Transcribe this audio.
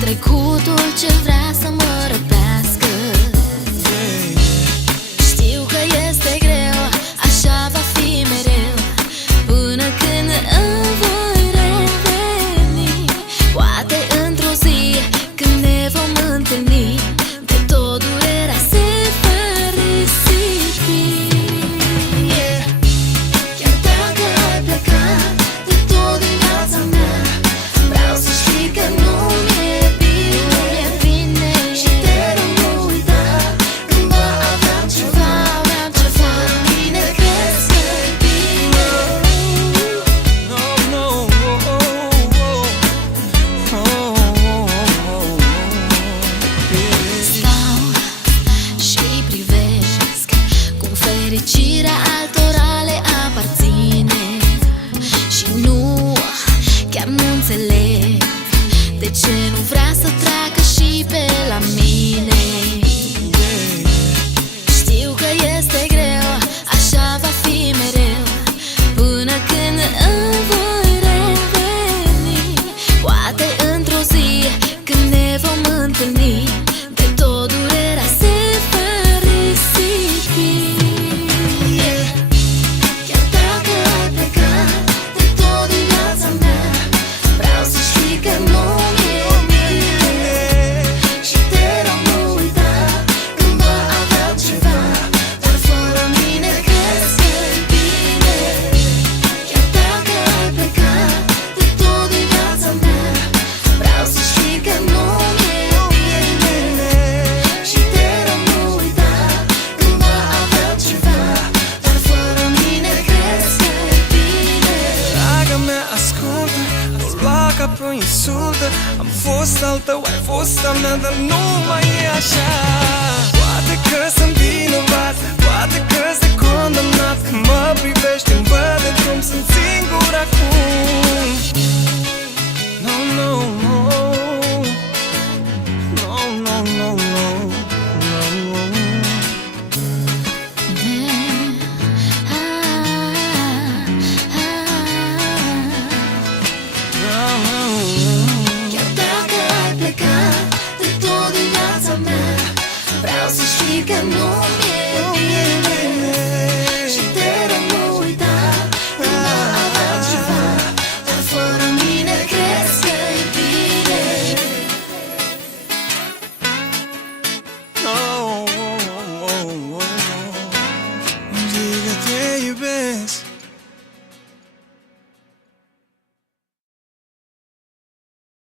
Trecutul ce vrea să mă răpească. Știu că este greu, așa va fi mereu, până când îmi voi reveni. Poate într-o zi, când ne vom întâlni, de tot durerea se va risipi. Chiar dacă ai plecat de tot din viața mea, vreau să știi că nu mi-e fericirea altora le aparține și nu, chiar nu înțeleg de ce nu vrea să treacă și pe la mine. Știu că este greu, așa va fi mereu, până când îmi voi reveni. Poate într-o zi, când ne vom întâlni, de tot durerea se va risipi. Ca insultă, am fost al tău, ai fost a mea, dar nu mai e așa. Poate că sunt vinovat, poate că sunt condamnat. Când mă privești, îmi văd de drum, sunt singur acum. No, no, no.